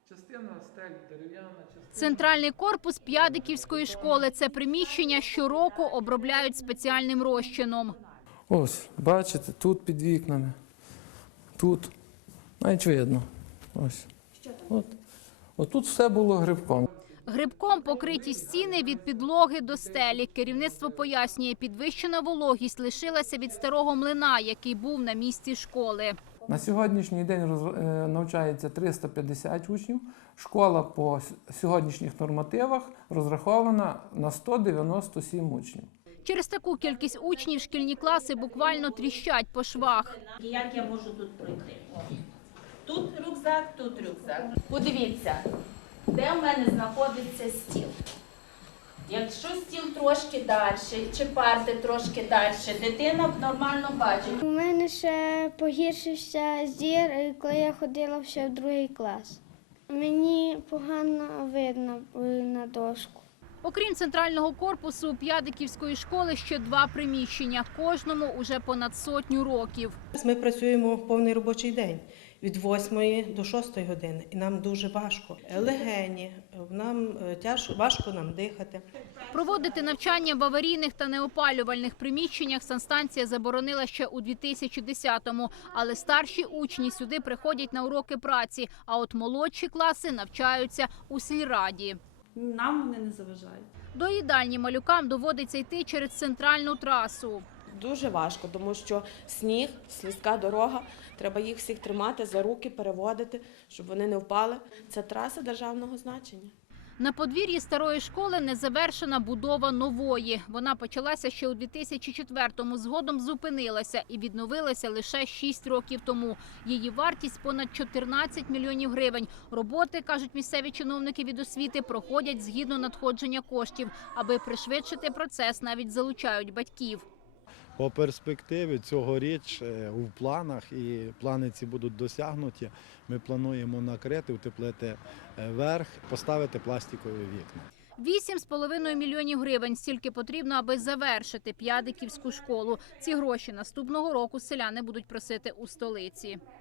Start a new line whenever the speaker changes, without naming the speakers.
Частина стель дерев'яна,
Центральний корпус П'ядиківської школи – це приміщення щороку обробляють спеціальним розчином.
Ось, бачите, тут під вікнами, тут, навіть видно, ось. Отут все було грибком.
Грибком покриті стіни від підлоги до стелі. Керівництво пояснює, підвищена вологість лишилася від старого млина, який був на місці школи.
На сьогоднішній день навчається 350 учнів. Школа по сьогоднішніх нормативах розрахована на 197 учнів.
Через таку кількість учнів шкільні класи буквально тріщать по швах.
Як я можу тут пройти? Тут рюкзак, тут рюкзак. Подивіться, де в мене знаходиться стіл. Якщо стіл трошки далі, чи парти трошки далі, дитина нормально бачить.
У мене ще погіршився зір, коли я ходила ще в другий клас. Мені погано видно на дошку.
Окрім центрального корпусу, у П'ядиківської школи ще два приміщення. Кожному уже понад 100 років.
Ми працюємо повний робочий день від 8 до 6 години, і нам дуже важко. Легені, важко нам дихати.
Проводити навчання в аварійних та неопалювальних приміщеннях санстанція заборонила ще у 2010-му. Але старші учні сюди приходять на уроки праці, а от молодші класи навчаються у сільраді.
Нам вони не заважають.
До їдальні малюкам доводиться йти через центральну трасу.
Дуже важко, тому що сніг, слизька дорога, треба їх всіх тримати за руки, переводити, щоб вони не впали. Це траса державного значення.
На подвір'ї старої школи незавершена будова нової. Вона почалася ще у 2004-му, згодом зупинилася і відновилася лише 6 років тому. Її вартість – понад 14 мільйонів гривень. Роботи, кажуть місцеві чиновники від освіти, проходять згідно надходження коштів. Аби пришвидшити процес, навіть залучають батьків.
По перспективі цьогоріч у планах, і плани ці будуть досягнуті, ми плануємо накрити, утеплити верх, поставити пластикові вікна.
8,5 мільйонів гривень – стільки потрібно, аби завершити П'ядиківську школу. Ці гроші наступного року селяни будуть просити у столиці.